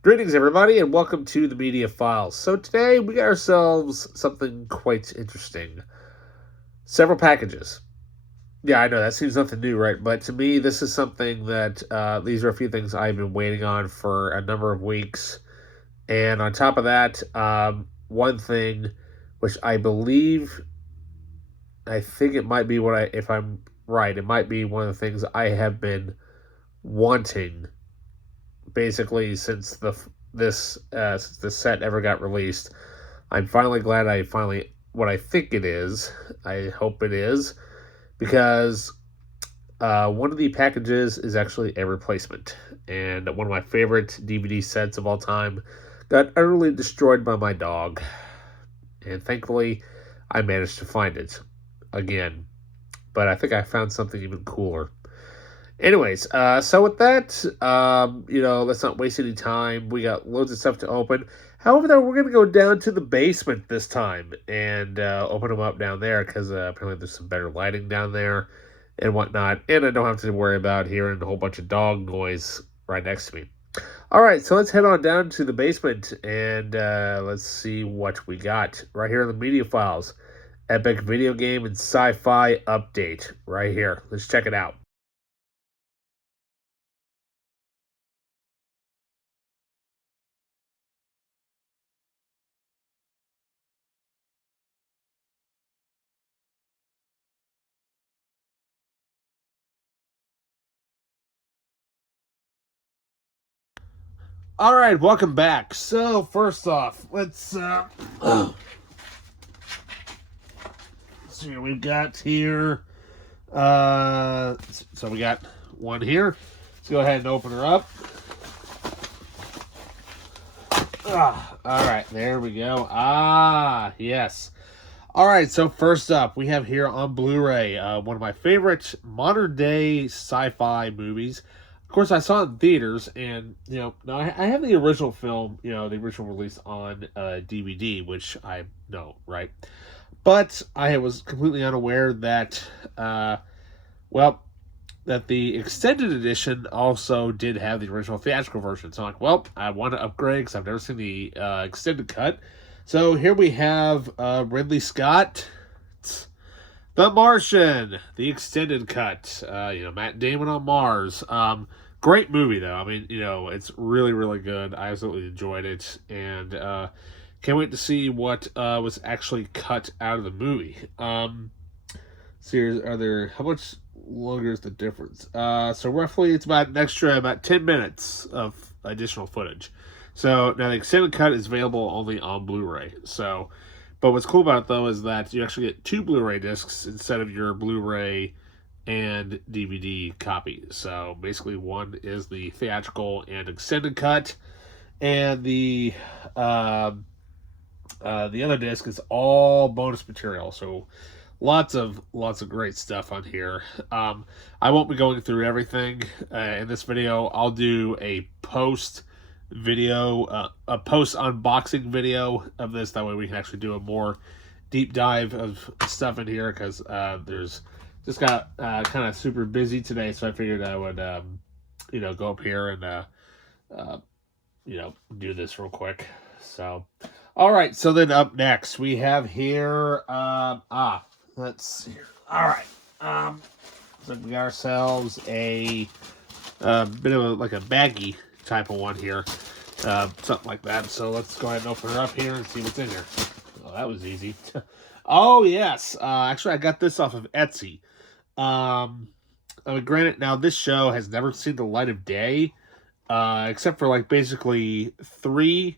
Greetings, everybody, and welcome to the Media Files. So today we got ourselves something quite interesting. Several packages. Yeah, I know that seems nothing new, right? But to me, this is something that these are a few things I've been waiting on for a number of weeks. And on top of that, one thing which I think it might be if I'm right, it might be one of the things I have been wanting basically since the set ever got released. I'm finally glad what I think it is. I hope it is because one of the packages is actually a replacement, and one of my favorite DVD sets of all time got utterly destroyed by my dog, and thankfully I managed to find it again. But I think I found something even cooler. Anyways, so with that, let's not waste any time. We got loads of stuff to open. However, though, we're going to go down to the basement this time and open them up down there because apparently there's some better lighting down there and whatnot. And I don't have to worry about hearing a whole bunch of dog noise right next to me. All right, so let's head on down to the basement and let's see what we got right here in the Media Files. Epic video game and sci-fi update right here. Let's check it out. All right, welcome back. So first off, let's see what we've got here. So we got one here. Let's go ahead and open her up. All right, there we go. Yes. All right, so first up, we have here on Blu-ray one of my favorite modern-day sci-fi movies. Of course, I saw it in theaters, and, now I have the original film, the original release on DVD, which I know, right? But I was completely unaware that, that the extended edition also did have the original theatrical version. So I'm like, well, I want to upgrade because I've never seen the extended cut. So here we have Ridley Scott, The Martian, the extended cut. Matt Damon on Mars. Great movie, though. I mean, it's really, really good. I absolutely enjoyed it. And can't wait to see what was actually cut out of the movie. How much longer is the difference? So roughly it's about 10 minutes of additional footage. So now the extended cut is available only on Blu-ray. But what's cool about it though is that you actually get two Blu-ray discs instead of your Blu-ray and DVD copy. So basically one is the theatrical and extended cut, and the other disc is all bonus material. So lots of great stuff on here. I won't be going through everything in this video. I'll do a post unboxing video of this. That way we can actually do a more deep dive of stuff in here because there's just got kind of super busy today. So I figured I would, go up here and, do this real quick. So, all right. So then up next we have here, let's see here. All right. So we got ourselves a bit of a baggy type of one here. Something like that. So let's go ahead and open her up here and see what's in here. Oh, that was easy. Oh, yes. Actually, I got this off of Etsy. Granted, now this show has never seen the light of day, except for basically three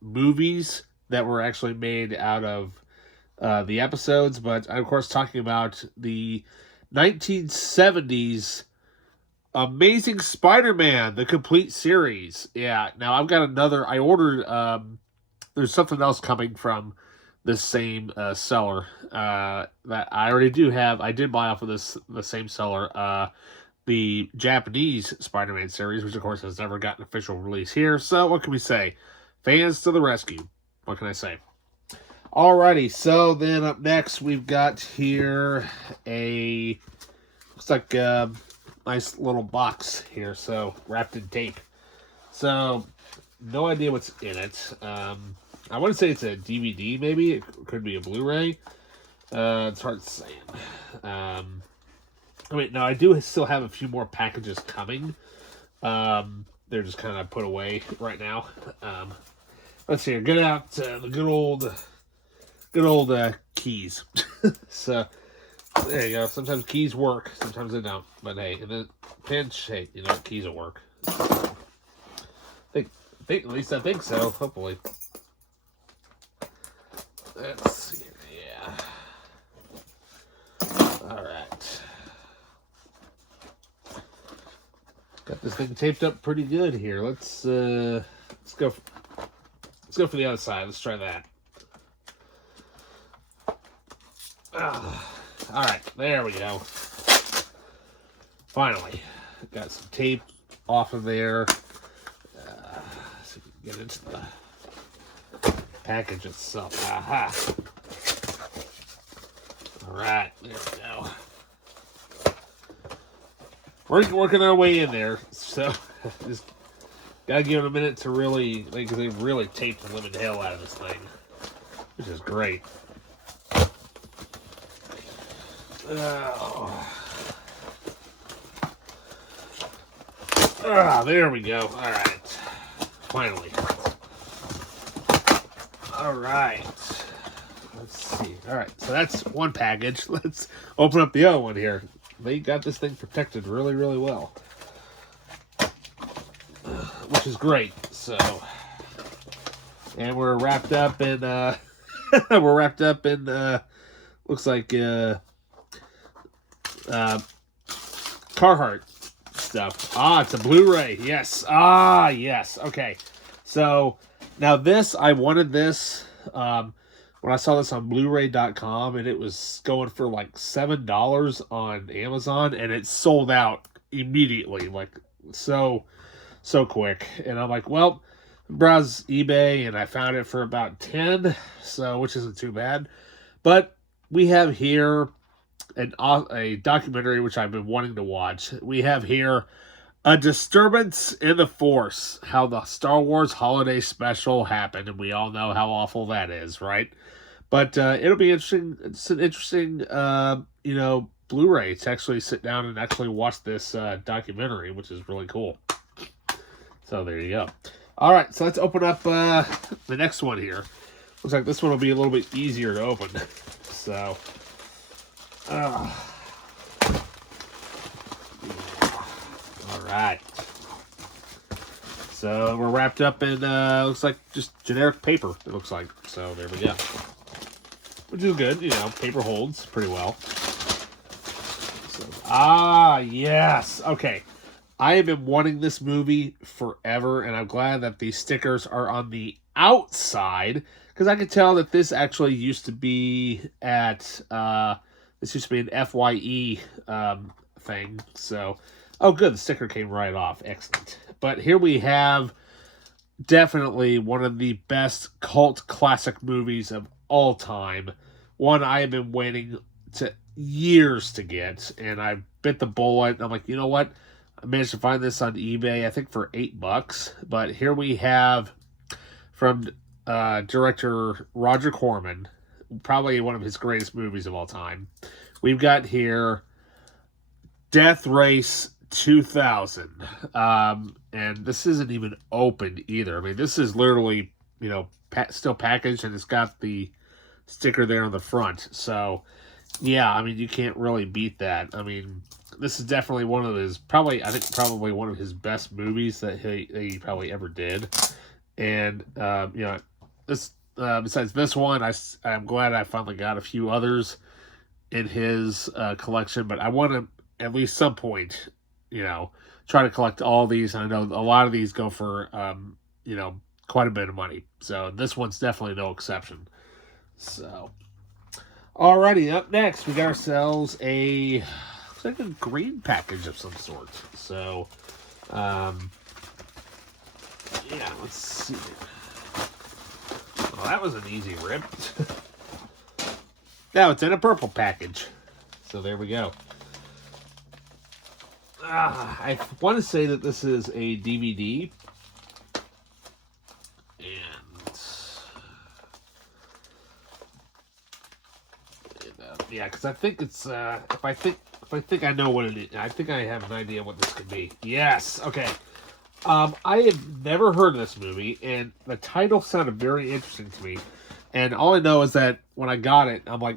movies that were actually made out of the episodes. But I'm, of course, talking about the 1970s Amazing Spider-Man, the complete series. Yeah, now I've got another. I ordered, there's something else coming from this same seller that I already do have. I did buy off of the same seller, the Japanese Spider-Man series, which of course has never gotten official release here. So what can we say? Fans to the rescue. What can I say? Alrighty, so then up next we've got here looks like nice little box here, so wrapped in tape. So, no idea what's in it. I want to say it's a DVD, maybe. It could be a Blu-ray. It's hard to say. Wait, no, I do still have a few more packages coming. They're just kind of put away right now. Let's see. Get out the good old keys. So there you go. Sometimes keys work, sometimes they don't. But hey, in a pinch, hey, you know, keys will work. So, at least I think so. Hopefully. Let's see. Yeah. All right. Got this thing taped up pretty good here. Let's go. Let's go for the other side. Let's try that. All right, there we go. Finally, got some tape off of there. So we can get into the package itself. Aha! All right, there we go. We're working our way in there, so just gotta give it a minute to really, because they really taped the living hell out of this thing, which is great. There we go. All right. Finally. All right. Let's see. All right. So that's one package. Let's open up the other one here. They got this thing protected really, really well, which is great. So, and we're wrapped up in, looks like, Carhartt stuff. It's a Blu-ray. Yes. Yes. Okay. So now this, I wanted this when I saw this on Blu-ray.com, and it was going for like $7 on Amazon, and it sold out immediately, like so quick. And I'm like, well, browse eBay, and I found it for about 10, so which isn't too bad. But we have here a documentary which I've been wanting to watch. We have here A Disturbance in the Force, how the Star Wars Holiday Special happened, and we all know how awful that is, right? But it'll be interesting. It's an interesting, Blu-ray to actually sit down and actually watch this documentary, which is really cool. So there you go. All right, so let's open up the next one here. Looks like this one will be a little bit easier to open. So. All right. So we're wrapped up in looks like just generic paper. It looks like. So there we go. Which is good, paper holds pretty well. So, yes. Okay. I have been wanting this movie forever, and I'm glad that these stickers are on the outside, because I could tell that this actually used to be at this used to be an FYE thing. So, oh good, the sticker came right off. Excellent. But here we have definitely one of the best cult classic movies of all time. One I have been waiting to years to get, and I bit the bullet. And I'm like, you know what? I managed to find this on eBay, I think for $8. But here we have from director Roger Corman, probably one of his greatest movies of all time. We've got here Death Race 2000. And this isn't even opened either. I mean, this is literally, still packaged, and it's got the sticker there on the front. So, yeah, I mean, you can't really beat that. I mean, this is definitely one of his, probably one of his best movies that he probably ever did. And, this, besides this one, I'm glad I finally got a few others in his collection, but I want to, at least some point, try to collect all these. I know a lot of these go for, quite a bit of money. So this one's definitely no exception. So, alrighty, up next, we got ourselves looks like a green package of some sort. So, yeah, let's see. Well, that was an easy rip. Now it's in a purple package. So there we go. I want to say that this is a DVD. Yeah, because I think it's if I think I know what it is, I think I have an idea what this could be. Yes, okay. I have never heard of this movie, and the title sounded very interesting to me. And all I know is that when I got it, I'm like,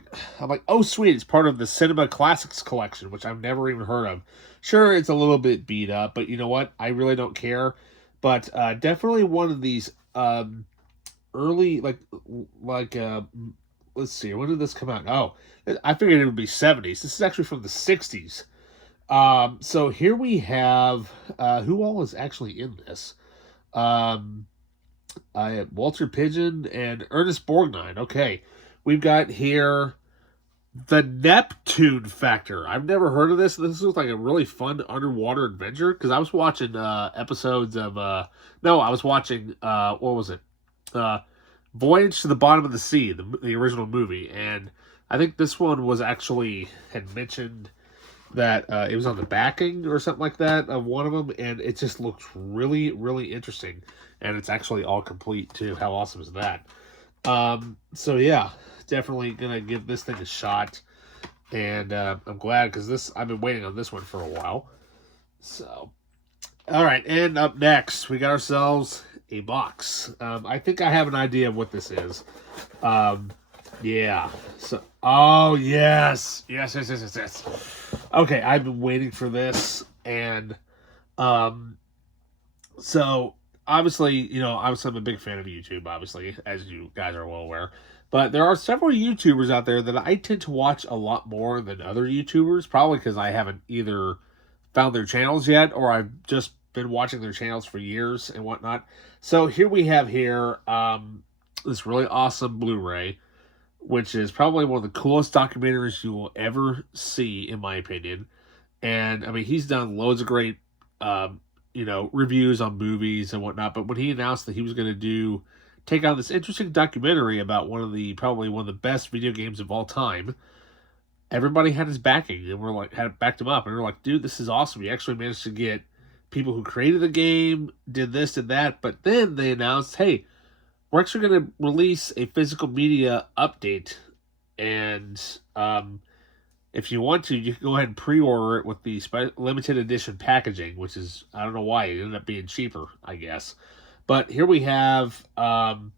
oh sweet, it's part of the Cinema Classics collection, which I've never even heard of. Sure, it's a little bit beat up, but you know what? I really don't care. But definitely one of these early let's see, when did this come out? Oh, I figured it would be 70s. This is actually from the 60s. So here we have who all is actually in this. I have Walter Pigeon and Ernest Borgnine. Okay, we've got here the Neptune Factor. I've never heard of this. This looks like a really fun underwater adventure because I was watching episodes of no, I was watching what was it? Voyage to the Bottom of the Sea, the original movie, and I think this one was actually had mentioned that it was on the backing or something like that of one of them, and it just looks really, really interesting, and it's actually all complete too. How awesome is that? So yeah, definitely gonna give this thing a shot, and I'm glad because I've been waiting on this one for a while. So, all right, and up next we got ourselves a box. I think I have an idea of what this is. Yeah. So, oh yes. Yes. Okay, I've been waiting for this, and so obviously, I'm a big fan of YouTube, obviously, as you guys are well aware. But there are several YouTubers out there that I tend to watch a lot more than other YouTubers, probably because I haven't either found their channels yet, or I've just been watching their channels for years and whatnot. So here we have this really awesome Blu-ray, which is probably one of the coolest documentaries you will ever see, in my opinion. And I mean, he's done loads of great, reviews on movies and whatnot. But when he announced that he was going to take on this interesting documentary about probably one of the best video games of all time, everybody had his backing, and had backed him up, and we're like, dude, this is awesome. He actually managed to get people who created the game, did this and that, but then they announced, hey, we're actually going to release a physical media update, and if you want to, you can go ahead and pre-order it with the limited edition packaging, which is, I don't know why, it ended up being cheaper, I guess. But here we have from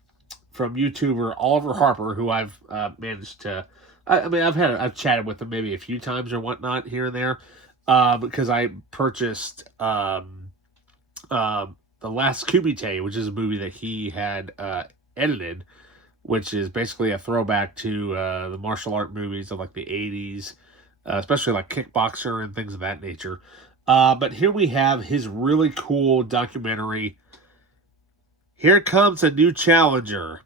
YouTuber Oliver Harper, who I've managed to, I've chatted with him maybe a few times or whatnot here and there, because I purchased The Last Kumite, which is a movie that he had edited, which is basically a throwback to the martial art movies of like the 80s, especially like Kickboxer and things of that nature. But here we have his really cool documentary, Here Comes a New Challenger,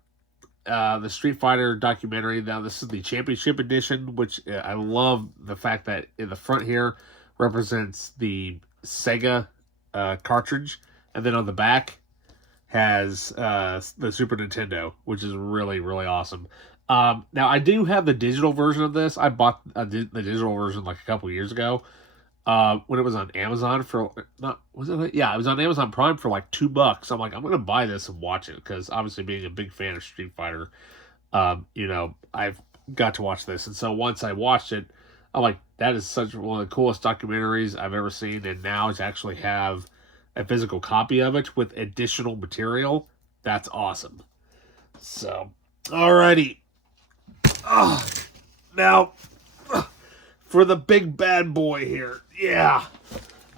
the Street Fighter documentary. Now this is the Championship Edition, which I love the fact that in the front here represents the Sega cartridge, and then on the back has the Super Nintendo, which is really, really awesome. Now, I do have the digital version of this. I bought the digital version like a couple years ago when it was on Amazon it was on Amazon Prime for like $2. I'm like, I'm going to buy this and watch it because obviously being a big fan of Street Fighter, I've got to watch this. And so once I watched it, I'm like, that is such one of the coolest documentaries I've ever seen. And now to actually have a physical copy of it with additional material, that's awesome. So, alrighty. Now, for the big bad boy here. Yeah.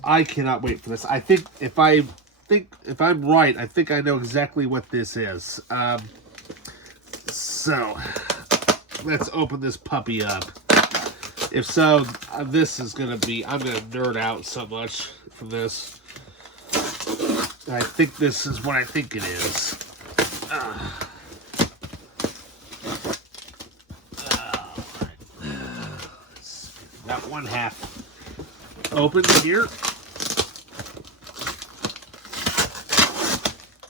I cannot wait for this. I think if I'm right, I think I know exactly what this is. So, let's open this puppy up. If so, this is going to be, I'm going to nerd out so much from this. I think this is what I think it is. Got one half open here.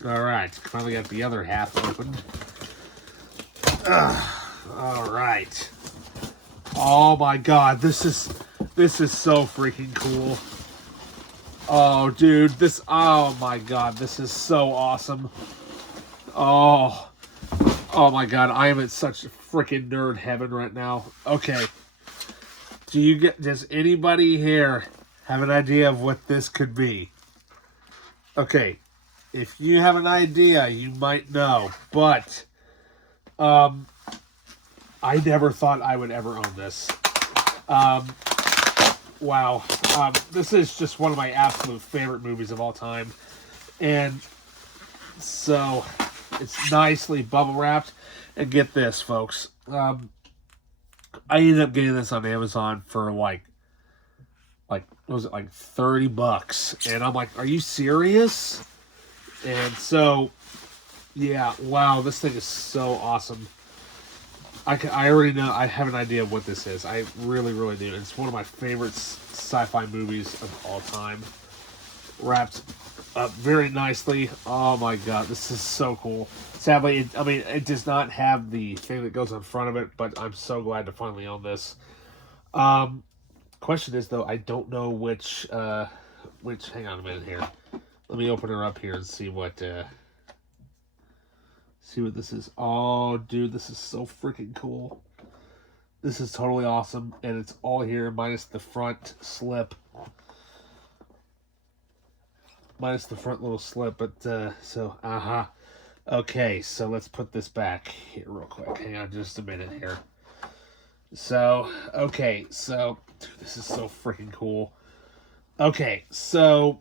All right, finally got the other half open. All right. Oh my God, this is so freaking cool. Oh, dude, oh my god, this is so awesome. Oh, oh my god, I am in such freaking nerd heaven right now. Okay, does anybody here have an idea of what this could be? Okay, if you have an idea, you might know, but, I never thought I would ever own this. Wow. This is just one of my absolute favorite movies of all time. And so it's nicely bubble wrapped. And get this, folks. I ended up getting this on Amazon for like what was it, like $30? And I'm like, are you serious? And so, yeah, wow, this thing is so awesome. I already know, I have an idea of what this is. I really, really do. It's one of my favorite sci-fi movies of all time. Wrapped up very nicely. Oh my god, this is so cool. Sadly, it does not have the thing that goes in front of it, but I'm so glad to finally own this. Question is, though, I don't know which, hang on a minute here. Let me open her up here and see what this is. Oh, dude, this is so freaking cool. This is totally awesome, and it's all here minus the front slip. Minus the front little slip, but, Okay, so let's put this back here real quick. Hang on just a minute here. So, okay, so, dude, this is so freaking cool. Okay, so,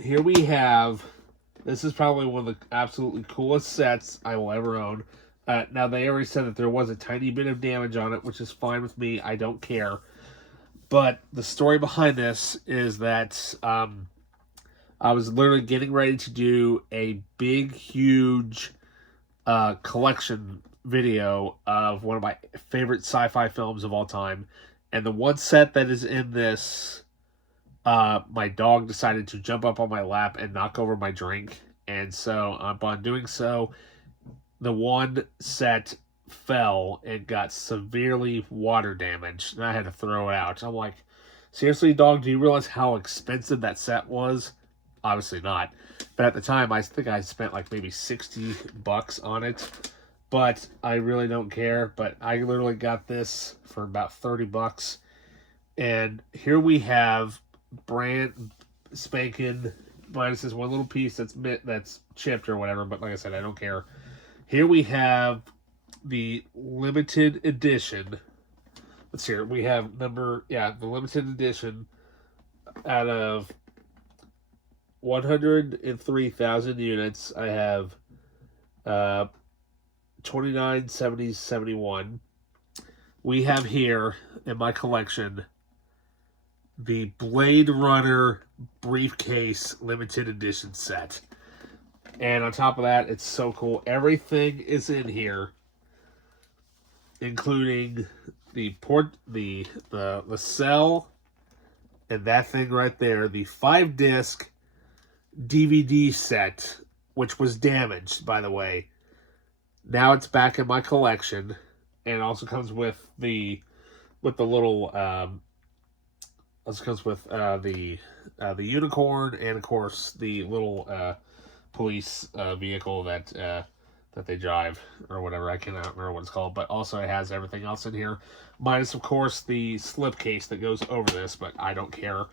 here we have, this is probably one of the absolutely coolest sets I will ever own. Now, they already said that there was a tiny bit of damage on it, which is fine with me. I don't care. But the story behind this is that I was literally getting ready to do a big, huge collection video of one of my favorite sci-fi films of all time. And the one set that is in this, my dog decided to jump up on my lap and knock over my drink. And so, upon doing so, the one set fell and got severely water damaged. And I had to throw it out. I'm like, seriously, dog, do you realize how expensive that set was? Obviously not. But at the time, I think I spent like maybe $60 on it. But I really don't care. But I literally got this for about $30. And here we have brand spanking, minus this one little piece that's chipped or whatever. But like I said, I don't care. Here we have the limited edition. Let's see here. We have the limited edition out of 103,000 units. I have 29, 70, 71. We have here in my collection the Blade Runner briefcase limited edition set. And on top of that, it's so cool. Everything is in here, including the cell and that thing right there, the 5-disc DVD set, which was damaged, by the way. Now it's back in my collection, and it also comes with the little also comes with the unicorn, and of course the little police vehicle that they drive or whatever. I cannot remember what it's called, but also it has everything else in here, minus of course the slipcase that goes over this. But I don't care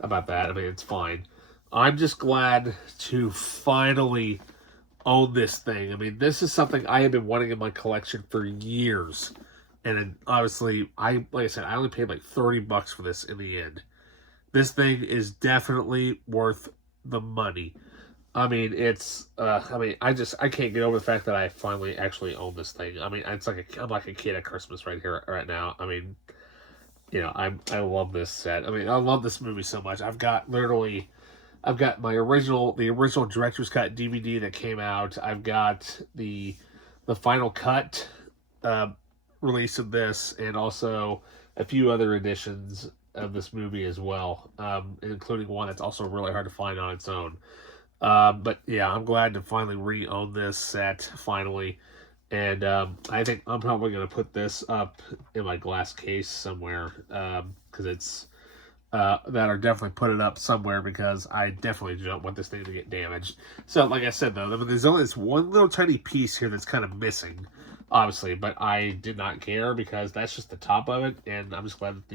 about that. I mean, it's fine. I'm just glad to finally own this thing. I mean, this is something I have been wanting in my collection for years. And then, obviously, like I said, I only paid like $30 for this in the end. This thing is definitely worth the money. I mean, it's, I can't get over the fact that I finally actually own this thing. I mean, I'm like a kid at Christmas right here, right now. I mean, you know, I love this set. I mean, I love this movie so much. I've got the original director's cut DVD that came out. I've got the final cut release of this, and also a few other editions of this movie as well, including one that's also really hard to find on its own. But yeah, I'm glad to finally re-own this set finally, and I think I'm probably going to put this up in my glass case somewhere, because that are definitely put it up somewhere because I definitely don't want this thing to get damaged. So, like I said, though, there's only this one little tiny piece here that's kind of missing, obviously, but I did not care because that's just the top of it, and I'm just glad that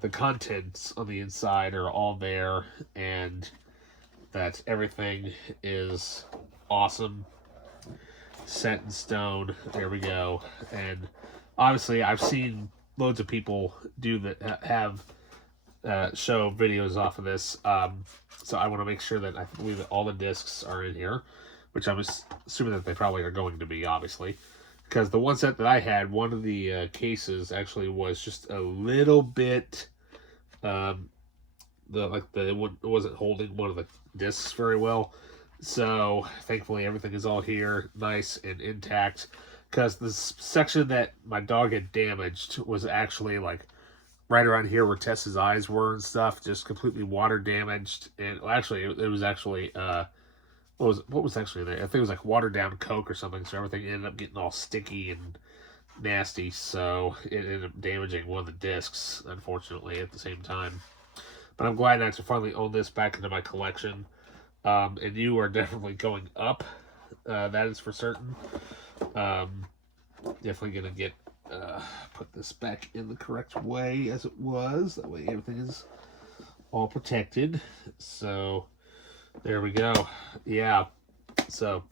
the contents on the inside are all there, and that everything is awesome, set in stone. There we go. And obviously, I've seen loads of people do that, have show videos off of this. So I want to make sure that I believe that all the discs are in here, which I'm assuming that they probably are going to be, obviously. Because the one set that I had, one of the cases actually was just a little bit, it wasn't holding one of the discs very well. So thankfully everything is all here, nice and intact. Because the section that my dog had damaged was actually like right around here where Tess's eyes were and stuff, just completely water damaged. And actually, it was actually what was actually there? I think it was like watered down Coke or something. So everything ended up getting all sticky and nasty. So it ended up damaging one of the discs, unfortunately, at the same time. But I'm glad to finally own this back into my collection. And you are definitely going up. That is for certain. Definitely gonna get put this back in the correct way as it was. That way everything is all protected. So there we go. Yeah. So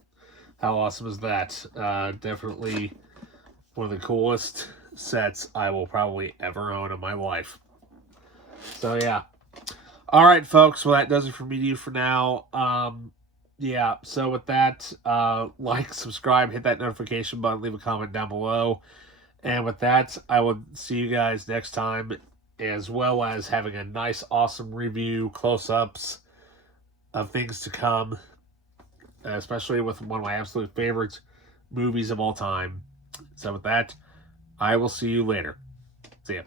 how awesome is that? Definitely one of the coolest sets I will probably ever own in my life. So yeah. All right, folks. Well, that does it for me to you for now. Yeah, so with that, like, subscribe, hit that notification button, leave a comment down below. And with that, I will see you guys next time, as well as having a nice, awesome review, close-ups of things to come, especially with one of my absolute favorite movies of all time. So with that, I will see you later. See ya.